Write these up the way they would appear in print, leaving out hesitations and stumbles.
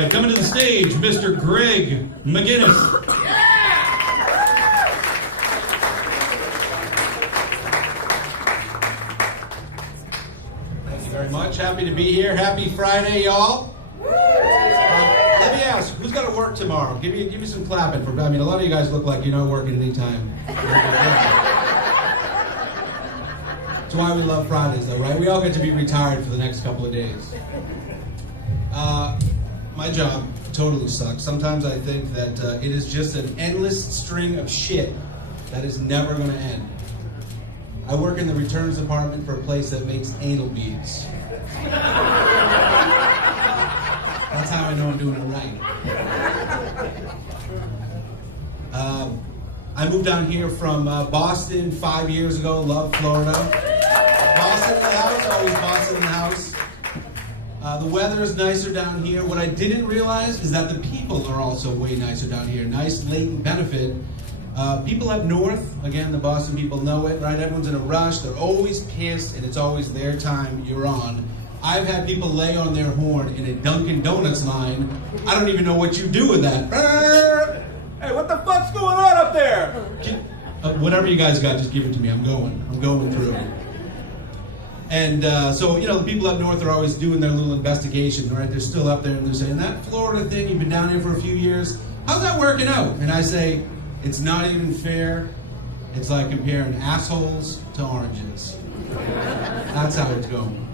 Coming to the stage, Mr. Greg McInnes. Thank you very much. Happy to be here. Happy Friday, y'all. Let me ask, who's got to work tomorrow? Give me some clapping for. I mean, a lot of you guys look like you're not working anytime. That's why we love Fridays, though, right? We all get to be retired for the next couple of days. My job totally sucks. Sometimes I think that it is just an endless string of shit that is never going to end. I work in the returns department for a place that makes anal beads. That's how I know I'm doing it right. I moved down here from Boston 5 years ago. Love Florida. Boston in the house, always Boston in the house. The weather is nicer down here. What I didn't realize is that the people are also way nicer down here. Nice latent benefit. People up north, again, the Boston people know it, right? Everyone's in a rush. They're always pissed, and it's always their time. You're on. I've had people lay on their horn in a Dunkin' Donuts line. I don't even know what you do with that. Hey, what the fuck's going on up there? Whatever you guys got, just give it to me. I'm going through. And so, you know, the people up north are always doing their little investigation, right? They're still up there and they're saying, that Florida thing, you've been down here for a few years, how's that working out? And I say, it's not even fair. It's like comparing assholes to oranges. That's how it's going.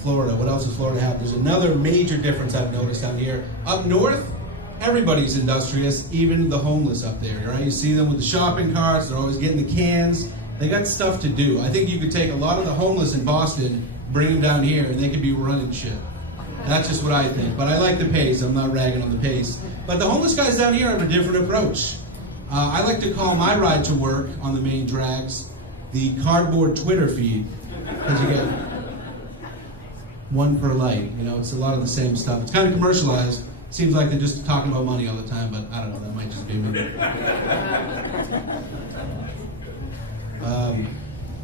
Florida, what else does Florida have? There's another major difference I've noticed down here. Up north, everybody's industrious, even the homeless up there, right? You see them with the shopping carts, they're always getting the cans. They got stuff to do. I think you could take a lot of the homeless in Boston, bring them down here, and they could be running shit. That's just what I think. But I like the pace. I'm not ragging on the pace. But the homeless guys down here have a different approach. I like to call my ride to work on the main drags the cardboard Twitter feed. Because you get one per light. You know, it's a lot of the same stuff. It's kind of commercialized. Seems like they're just talking about money all the time, but I don't know, that might just be me.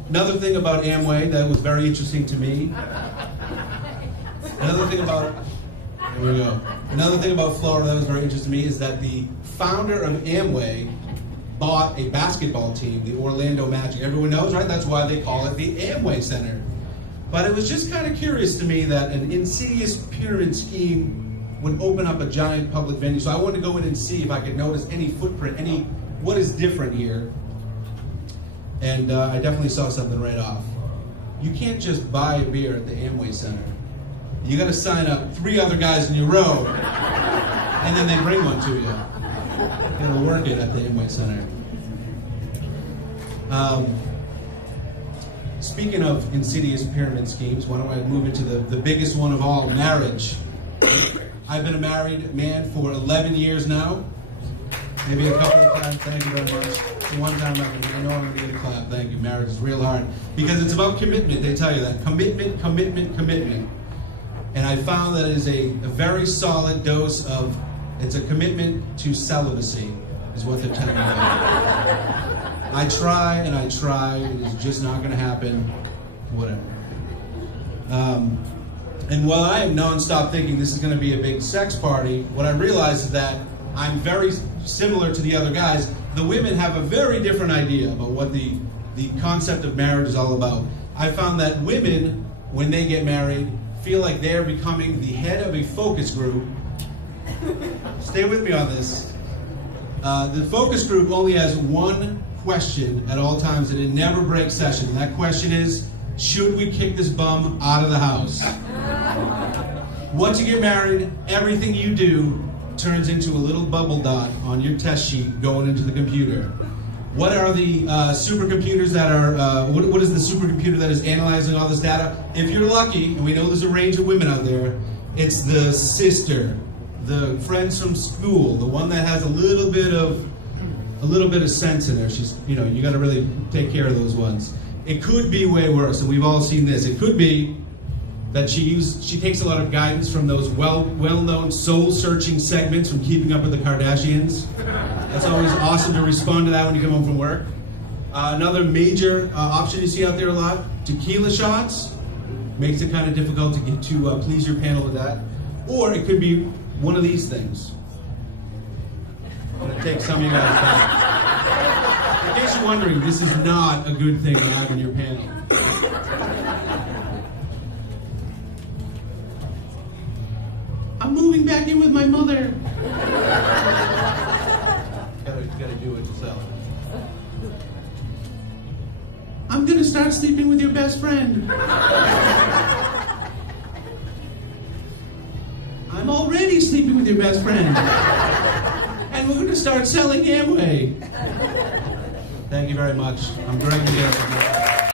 Another thing about Amway that was very interesting to me. Another thing about Florida that was very interesting to me is that the founder of Amway bought a basketball team, the Orlando Magic. Everyone knows, right? That's why they call it the Amway Center. But it was just kind of curious to me that an insidious pyramid scheme would open up a giant public venue. So I wanted to go in and see if I could notice any footprint, what is different here. And I definitely saw something right off. You can't just buy a beer at the Amway Center. You got to sign up 3 other guys in your row, and then they bring one to you. You got to work it at the Amway Center. Speaking of insidious pyramid schemes, why don't I move into the biggest one of all, marriage. I've been a married man for 11 years now. Maybe a couple of times. Thank you very much. It's the one time I know I'm going to get a clap. Thank you. Marriage is real hard. Because it's about commitment. They tell you that. Commitment, commitment, commitment. And I found that it is a very solid dose of, it's a commitment to celibacy, is what they're telling me. I try and I try. It is just not going to happen. Whatever. And while I am nonstop thinking this is going to be a big sex party, what I realize is that I'm very similar to the other guys. The women have a very different idea about what the concept of marriage is all about. I found that women, when they get married, feel like they're becoming the head of a focus group. Stay with me on this. The focus group only has one question at all times, and it never breaks session. And that question is, should we kick this bum out of the house? Once you get married, everything you do turns into a little bubble dot on your test sheet going into the computer. What are the supercomputers that are, what is the supercomputer that is analyzing all this data? If you're lucky, and we know there's a range of women out there, it's the sister, the friends from school, the one that has a little bit of sense in her. She's, you know, you got to really take care of those ones. It could be way worse, and we've all seen this. It could be that she takes a lot of guidance from those well-known soul-searching segments from Keeping Up with the Kardashians. That's always awesome to respond to that when you come home from work. Another major option you see out there a lot, tequila shots. makes it kind of difficult to get to please your panel with that. Or it could be one of these things. I'm going to take some of you guys back. In case you're wondering, this is not a good thing to have in your panel. I'm moving back in with my mother. Gotta do it yourself. I'm gonna start sleeping with your best friend. I'm already sleeping with your best friend. And we're gonna start selling Amway. Thank you very much. I'm Greg again.